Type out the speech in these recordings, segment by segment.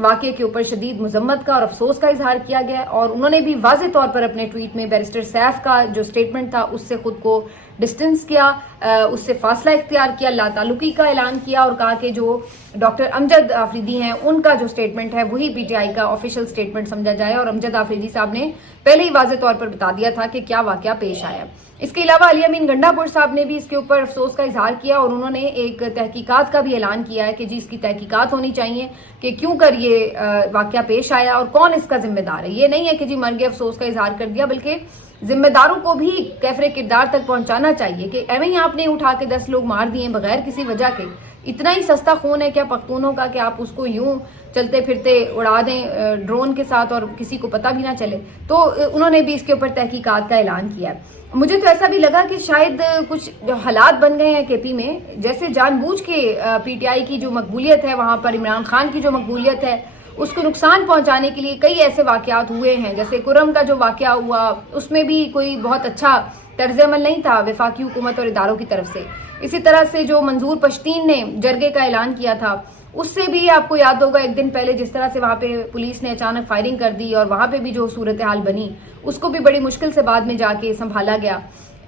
واقعے کے اوپر شدید مذمت کا اور افسوس کا اظہار کیا گیا اور انہوں نے بھی واضح طور پر اپنے ٹویٹ میں بیرسٹر سیف کا جو سٹیٹمنٹ تھا اس سے خود کو ڈسٹنس کیا، اس سے فاصلہ اختیار کیا، لا تعلقی کا اعلان کیا اور کہا کہ جو ڈاکٹر امجد آفریدی ہیں ان کا جو سٹیٹمنٹ ہے وہی پی ٹی آئی کا آفیشیل سٹیٹمنٹ سمجھا جائے، اور امجد آفریدی صاحب نے پہلے ہی واضح طور پر بتا دیا تھا کہ کیا واقعہ پیش آیا۔ اس کے علاوہ علی امین گنڈا پور صاحب نے بھی اس کے اوپر افسوس کا اظہار کیا اور انہوں نے ایک تحقیقات کا بھی اعلان کیا ہے کہ جی اس کی تحقیقات ہونی چاہیے کہ کیوں کر یہ واقعہ پیش آیا اور کون اس کا ذمہ دار ہے۔ یہ نہیں ہے کہ جی مر گئے افسوس کا اظہار کر دیا، بلکہ ذمہ داروں کو بھی کیفر کردار تک پہنچانا چاہیے کہ ایویں ہی آپ نے اٹھا کے 10 لوگ مار دیے بغیر کسی وجہ کے، اتنا ہی سستا خون ہے کیا پختونوں کا کہ آپ اس کو یوں چلتے پھرتے اڑا دیں ڈرون کے ساتھ اور کسی کو پتہ بھی نہ چلے۔ تو انہوں نے بھی اس کے اوپر تحقیقات کا اعلان کیا ہے۔ مجھے تو ایسا بھی لگا کہ شاید کچھ جو حالات بن گئے ہیں کے پی میں، جیسے جان بوجھ کے پی ٹی آئی کی جو مقبولیت ہے وہاں پر عمران خان کی جو مقبولیت ہے اس کو نقصان پہنچانے کے لیے کئی ایسے واقعات ہوئے ہیں، جیسے کرم کا جو واقعہ ہوا اس میں بھی کوئی بہت اچھا طرز عمل نہیں تھا وفاقی حکومت اور اداروں کی طرف سے۔ اسی طرح سے جو منظور پشتین نے جرگے کا اعلان کیا تھا اس سے بھی آپ کو یاد ہوگا ایک دن پہلے جس طرح سے وہاں پہ پولیس نے اچانک فائرنگ کر دی اور وہاں پہ بھی جو صورتحال بنی اس کو بھی بڑی مشکل سے بعد میں جا کے سنبھالا گیا۔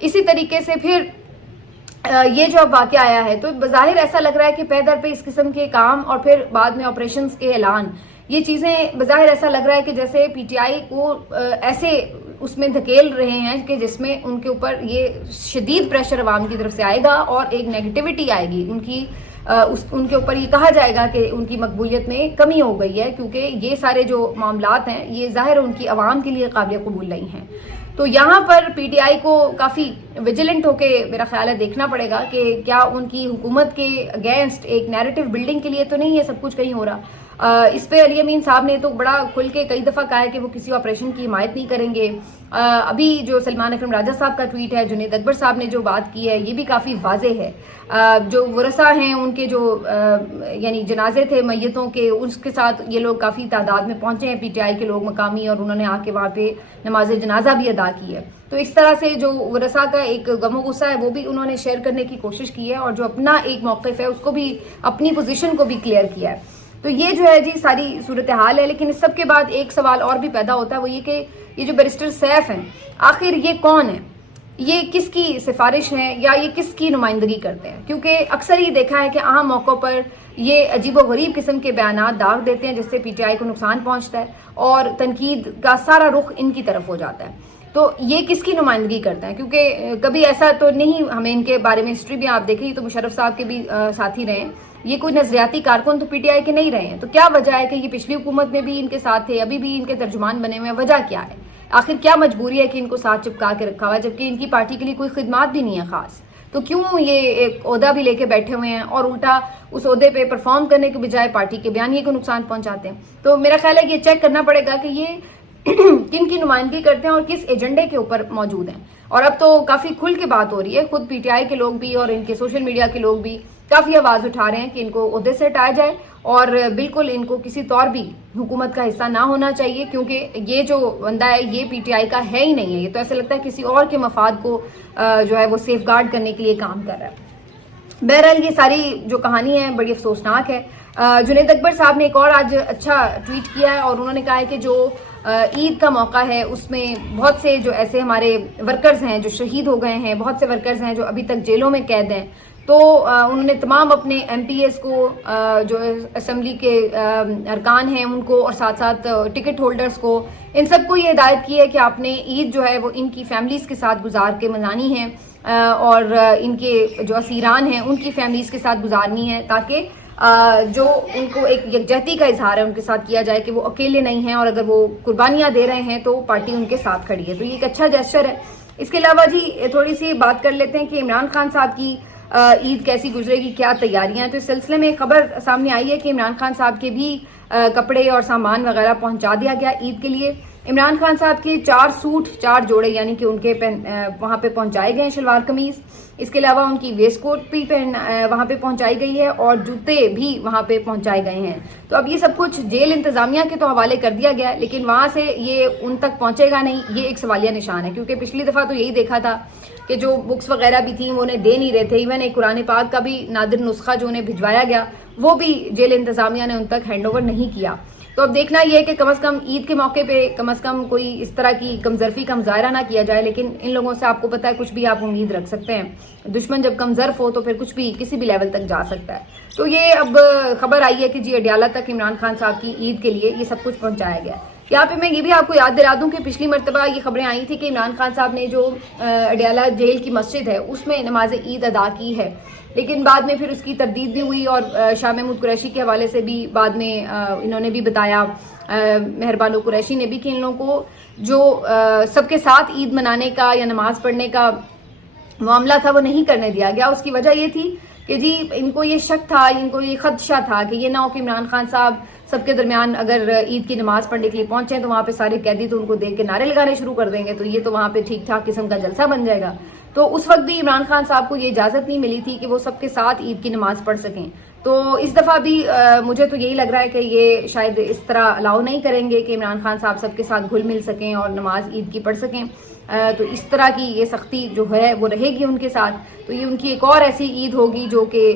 اسی طریقے سے پھر یہ جو اب واقعہ آیا ہے تو بظاہر ایسا لگ رہا ہے کہ پے در پہ اس قسم کے کام اور پھر بعد میں آپریشنز کے اعلان، یہ چیزیں بظاہر ایسا لگ رہا ہے کہ جیسے پی ٹی آئی کو ایسے اس میں دھکیل رہے ہیں کہ جس میں ان کے اوپر یہ شدید پریشر عوام کی طرف سے آئے گا اور ایک نیگیٹیوٹی آئے گی ان کے اوپر، یہ کہا جائے گا کہ ان کی مقبولیت میں کمی ہو گئی ہے کیونکہ یہ سارے جو معاملات ہیں یہ ظاہر ان کی عوام کے لیے قابل قبول نہیں ہیں۔ تو یہاں پر پی ٹی آئی کو کافی ویجیلنٹ ہو کے میرا خیال ہے دیکھنا پڑے گا کہ کیا ان کی حکومت کے اگینسٹ ایک نیریٹو بلڈنگ کے لیے تو نہیں ہے سب کچھ کہیں ہو رہا۔ اس پہ علی امین صاحب نے تو بڑا کھل کے کئی دفعہ کہا ہے کہ وہ کسی آپریشن کی حمایت نہیں کریں گے۔ ابھی جو سلمان اکرم راجہ صاحب کا ٹویٹ ہے، جنید اکبر صاحب نے جو بات کی ہے یہ بھی کافی واضح ہے۔ جو ورثاء ہیں ان کے جو یعنی جنازے تھے میتوں کے، اس کے ساتھ یہ لوگ کافی تعداد میں پہنچے ہیں پی ٹی آئی کے لوگ مقامی، اور انہوں نے آ کے وہاں پہ نماز جنازہ بھی ادا کی ہے۔ تو اس طرح سے جو ورثاء کا ایک غم و غصہ ہے وہ بھی انہوں نے شیئر کرنے کی کوشش کی ہے اور جو اپنا ایک موقف ہے اس کو بھی، اپنی پوزیشن کو بھی کلیئر کیا ہے۔ تو یہ جو ہے جی ساری صورتحال ہے، لیکن اس سب کے بعد ایک سوال اور بھی پیدا ہوتا ہے، وہ یہ کہ یہ جو بیرسٹر سیف ہیں آخر یہ کون ہے، یہ کس کی سفارش ہیں یا یہ کس کی نمائندگی کرتے ہیں؟ کیونکہ اکثر ہی دیکھا ہے کہ اہم موقعوں پر یہ عجیب و غریب قسم کے بیانات داغ دیتے ہیں جس سے پی ٹی آئی کو نقصان پہنچتا ہے اور تنقید کا سارا رخ ان کی طرف ہو جاتا ہے۔ تو یہ کس کی نمائندگی کرتے ہیں؟ کیونکہ کبھی ایسا تو نہیں، ہمیں ان کے بارے میں ہسٹری بھی آپ دیکھیں، یہ تو مشرف صاحب کے بھی ساتھی رہے ہیں، یہ کوئی نظریاتی کارکن تو پی ٹی آئی کے نہیں رہے ہیں۔ تو کیا وجہ ہے کہ یہ پچھلی حکومت میں بھی ان کے ساتھ تھے، ابھی بھی ان کے ترجمان بنے ہوئے ہیں؟ وجہ کیا ہے؟ آخر کیا مجبوری ہے کہ ان کو ساتھ چپکا کے رکھا ہوا ہے جبکہ ان کی پارٹی کے لیے کوئی خدمات بھی نہیں ہے خاص؟ تو کیوں یہ ایک عہدہ بھی لے کے بیٹھے ہوئے ہیں اور الٹا اس عہدے پہ پرفارم کرنے کے بجائے پارٹی کے بیانیے کو نقصان پہنچاتے ہیں؟ تو میرا خیال ہے کہ یہ چیک کرنا پڑے گا کہ یہ کن کی نمائندگی کرتے ہیں اور کس ایجنڈے کے اوپر موجود ہیں۔ اور اب تو کافی کھل کے بات ہو رہی ہے، خود پی ٹی آئی کے لوگ بھی اور ان کے سوشل میڈیا کے لوگ بھی کافی آواز اٹھا رہے ہیں کہ ان کو عہدے سے ہٹایا جائے اور بالکل ان کو کسی طور بھی حکومت کا حصہ نہ ہونا چاہیے، کیونکہ یہ جو بندہ ہے یہ پی ٹی آئی کا ہے ہی نہیں ہے، یہ تو ایسا لگتا ہے کسی اور کے مفاد کو جو ہے وہ سیف گارڈ کرنے کے لیے کام کر رہا ہے۔ بہرحال یہ ساری جو کہانی ہے بڑی افسوسناک ہے۔ جنید اکبر صاحب نے ایک اور آج اچھا ٹویٹ کیا ہے اور انہوں نے کہا ہے کہ جو عید کا موقع ہے اس میں بہت سے جو ایسے ہمارے ورکرز ہیں جو شہید ہو گئے ہیں، بہت سے ورکرز ہیں جو ابھی تک جیلوں میں قید ہیں، تو انہوں نے تمام اپنے ایم پی ایس کو، جو اسمبلی کے ارکان ہیں ان کو، اور ساتھ ساتھ ٹکٹ ہولڈرز کو، ان سب کو یہ ہدایت کی ہے کہ آپ نے عید جو ہے وہ ان کی فیملیز کے ساتھ گزار کے منانی ہے اور ان کے جو اسیران ہیں ان کی فیملیز کے ساتھ گزارنی ہے، تاکہ جو ان کو ایک یکجہتی کا اظہار ہے ان کے ساتھ کیا جائے کہ وہ اکیلے نہیں ہیں اور اگر وہ قربانیاں دے رہے ہیں تو پارٹی ان کے ساتھ کھڑی ہے۔ تو یہ ایک اچھا جیسچر ہے۔ اس کے علاوہ جی تھوڑی سی بات کر لیتے ہیں کہ عمران خان صاحب کی عید کیسی گزرے گی، کیا تیاریاں ہیں۔ تو اس سلسلے میں خبر سامنے آئی ہے کہ عمران خان صاحب کے بھی کپڑے اور سامان وغیرہ پہنچا دیا گیا عید کے لیے۔ عمران خان صاحب کے 4 سوٹ 4 جوڑے یعنی کہ ان کے وہاں پہ پہنچائے گئے ہیں، شلوار قمیض، اس کے علاوہ ان کی ویسٹ کوٹ بھی وہاں پہ پہنچائی گئی ہے اور جوتے بھی وہاں پہ پہنچائے گئے ہیں۔ تو اب یہ سب کچھ جیل انتظامیہ کے تو حوالے کر دیا گیا ہے، لیکن وہاں سے یہ ان تک پہنچے گا نہیں، یہ ایک سوالیہ نشان ہے، کیونکہ پچھلی دفعہ تو یہی دیکھا تھا کہ جو بکس وغیرہ بھی تھیں وہ انہیں دے نہیں رہے تھے، ایون ایک قرآن پاک کا بھی نادر نسخہ جو انہیں بھجوایا گیا وہ بھی جیل انتظامیہ نے ان تک ہینڈ اوور نہیں کیا۔ تو اب دیکھنا یہ ہے کہ کم از کم عید کے موقع پہ کم از کم کوئی اس طرح کی کمزرفی کا مظاہرہ نہ کیا جائے، لیکن ان لوگوں سے آپ کو پتہ ہے کچھ بھی آپ امید رکھ سکتے ہیں، دشمن جب کمزرف ہو تو پھر کچھ بھی کسی بھی لیول تک جا سکتا ہے۔ تو یہ اب خبر آئی ہے کہ جی اڈیالہ تک عمران خان صاحب کی عید کے لیے یہ سب کچھ پہنچایا گیا۔ یہاں پہ میں یہ بھی آپ کو یاد دلا دوں کہ پچھلی مرتبہ یہ خبریں آئی تھی کہ عمران خان صاحب نے جو اڈیالہ جیل کی مسجد ہے اس میں نماز عید ادا کی ہے، لیکن بعد میں پھر اس کی تردید بھی ہوئی، اور شاہ محمود قریشی کے حوالے سے بھی بعد میں انہوں نے بھی بتایا، مہربانو قریشی نے بھی، کہ ان لوگوں کو جو سب کے ساتھ عید منانے کا یا نماز پڑھنے کا معاملہ تھا وہ نہیں کرنے دیا گیا۔ اس کی وجہ یہ تھی کہ جی ان کو یہ شک تھا، ان کو یہ خدشہ تھا کہ یہ نہ ہو کہ عمران خان صاحب سب کے درمیان اگر عید کی نماز پڑھنے کے لیے پہنچے تو وہاں پہ سارے قیدی تو ان کو دیکھ کے نعرے لگانے شروع کر دیں گے، تو یہ تو وہاں پہ ٹھیک ٹھاک قسم کا جلسہ بن جائے گا۔ تو اس وقت بھی عمران خان صاحب کو یہ اجازت نہیں ملی تھی کہ وہ سب کے ساتھ عید کی نماز پڑھ سکیں۔ تو اس دفعہ بھی مجھے تو یہی لگ رہا ہے کہ یہ شاید اس طرح الاؤ نہیں کریں گے کہ عمران خان صاحب سب کے ساتھ گھل مل سکیں اور نماز عید کی پڑھ سکیں۔ تو اس طرح کی یہ سختی جو ہے وہ رہے گی ان کے ساتھ۔ تو یہ ان کی ایک اور ایسی عید ہوگی جو کہ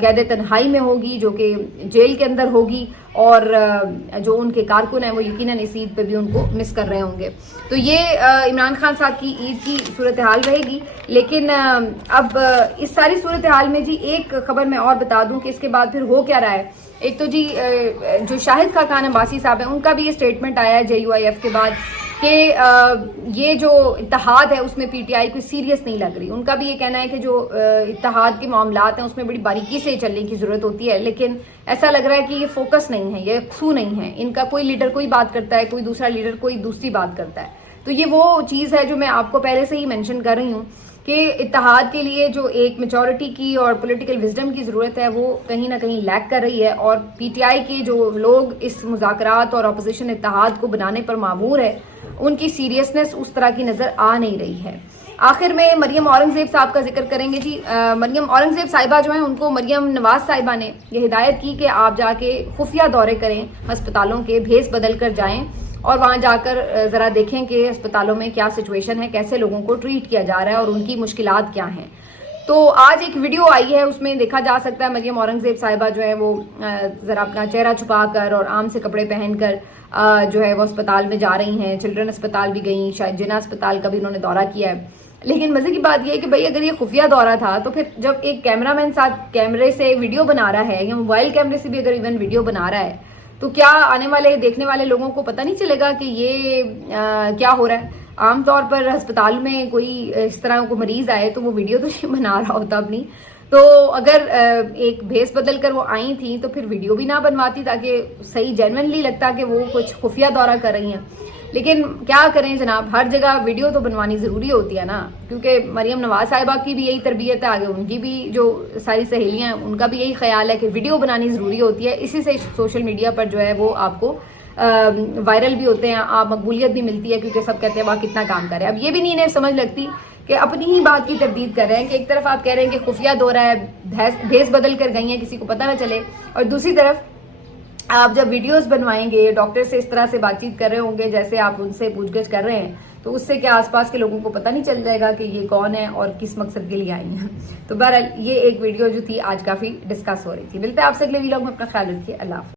قید تنہائی میں ہوگی، جو کہ جیل کے اندر ہوگی، اور جو ان کے کارکن ہیں وہ یقیناً اس عید پہ بھی ان کو مس کر رہے ہوں گے۔ تو یہ عمران خان صاحب کی عید کی صورتحال رہے گی۔ لیکن اب اس ساری صورتحال میں جی ایک خبر میں اور بتا دوں کہ اس کے بعد پھر ہو کیا رہا ہے۔ ایک تو جی جو شاہد خاقان عباسی صاحب ہیں ان کا بھی یہ اسٹیٹمنٹ آیا ہے JUIF کے بعد کہ یہ جو اتحاد ہے اس میں پی ٹی آئی کوئی سیریس نہیں لگ رہی۔ ان کا بھی یہ کہنا ہے کہ جو اتحاد کے معاملات ہیں اس میں بڑی باریکی سے چلنے کی ضرورت ہوتی ہے، لیکن ایسا لگ رہا ہے کہ یہ فوکس نہیں ہے، یہ یکسو نہیں ہے، ان کا کوئی لیڈر کوئی بات کرتا ہے، کوئی دوسرا لیڈر کوئی دوسری بات کرتا ہے۔ تو یہ وہ چیز ہے جو میں آپ کو پہلے سے ہی مینشن کر رہی ہوں کہ اتحاد کے لیے جو ایک میچورٹی کی اور پولیٹیکل وزڈم کی ضرورت ہے وہ کہیں نہ کہیں لیک کر رہی ہے، اور پی ٹی آئی کے جو لوگ اس مذاکرات اور اپوزیشن اتحاد کو بنانے پر معمور ہے ان کی سیریسنس اس طرح کی نظر آ نہیں رہی ہے۔ آخر میں مریم اورنگزیب صاحب کا ذکر کریں گے جی۔ مریم اورنگزیب صاحبہ جو ہیں ان کو مریم نواز صاحبہ نے یہ ہدایت کی کہ آپ جا کے خفیہ دورے کریں ہسپتالوں کے، بھیس بدل کر جائیں اور وہاں جا کر ذرا دیکھیں کہ ہسپتالوں میں کیا سچویشن ہے، کیسے لوگوں کو ٹریٹ کیا جا رہا ہے اور ان کی مشکلات کیا ہیں۔ تو آج ایک ویڈیو آئی ہے، اس میں دیکھا جا سکتا ہے مریم اورنگزیب صاحبہ جو ہے وہ ذرا اپنا چہرہ چھپا کر اور عام سے کپڑے پہن کر جو ہے وہ اسپتال میں جا رہی ہیں، چلڈرن اسپتال بھی گئیں، شاید جنا اسپتال کا بھی انہوں نے دورہ کیا ہے۔ لیکن مزے کی بات یہ ہے کہ بھائی اگر یہ خفیہ دورہ تھا تو پھر جب ایک کیمرہ مین ساتھ کیمرے سے ویڈیو بنا رہا ہے یا موبائل کیمرے سے بھی اگر ایون ویڈیو بنا رہا ہے تو کیا آنے والے دیکھنے والے لوگوں کو پتہ نہیں چلے گا کہ یہ کیا ہو رہا ہے؟ عام طور پر ہسپتال میں کوئی اس طرح کو مریض آئے تو وہ ویڈیو تو نہیں بنا رہا ہوتا اپنی، تو اگر ایک بھیس بدل کر وہ آئی تھیں تو پھر ویڈیو بھی نہ بنواتی تاکہ صحیح جینوئنلی لگتا کہ وہ کچھ خفیہ دورہ کر رہی ہیں۔ لیکن کیا کریں جناب، ہر جگہ ویڈیو تو بنوانی ضروری ہوتی ہے نا، کیونکہ مریم نواز صاحبہ کی بھی یہی تربیت ہے، آگے ان کی بھی جو ساری سہیلیاں ہیں ان کا بھی یہی خیال ہے کہ ویڈیو بنانی ضروری ہوتی ہے، اسی سے سوشل میڈیا پر جو ہے وہ آپ کو وائرل بھی ہوتے ہیں، آپ مقبولیت بھی ملتی ہے، کیونکہ سب کہتے ہیں واہ کتنا کام کر رہے ہیں۔ اب یہ بھی نہیں انہیں سمجھ لگتی کہ اپنی ہی بات کی تردید کر رہے ہیں کہ ایک طرف آپ کہہ رہے ہیں کہ خفیہ دورہ ہے، بھیس بدل کر گئی ہیں کسی کو پتہ نہ چلے، اور دوسری طرف آپ جب ویڈیوز بنوائیں گے، ڈاکٹر سے اس طرح سے بات چیت کر رہے ہوں گے جیسے آپ ان سے پوچھ گچھ کر رہے ہیں، تو اس سے کیا آس پاس کے لوگوں کو پتہ نہیں چل جائے گا کہ یہ کون ہے اور کس مقصد کے لیے آئی ہیں؟ تو بہرحال یہ ایک ویڈیو جو تھی آج کافی ڈسکس ہو رہی تھی۔ ملتے ہیں آپ سے اگلے ویلاگ میں، اپنا خیال رکھیے، اللہ حافظ۔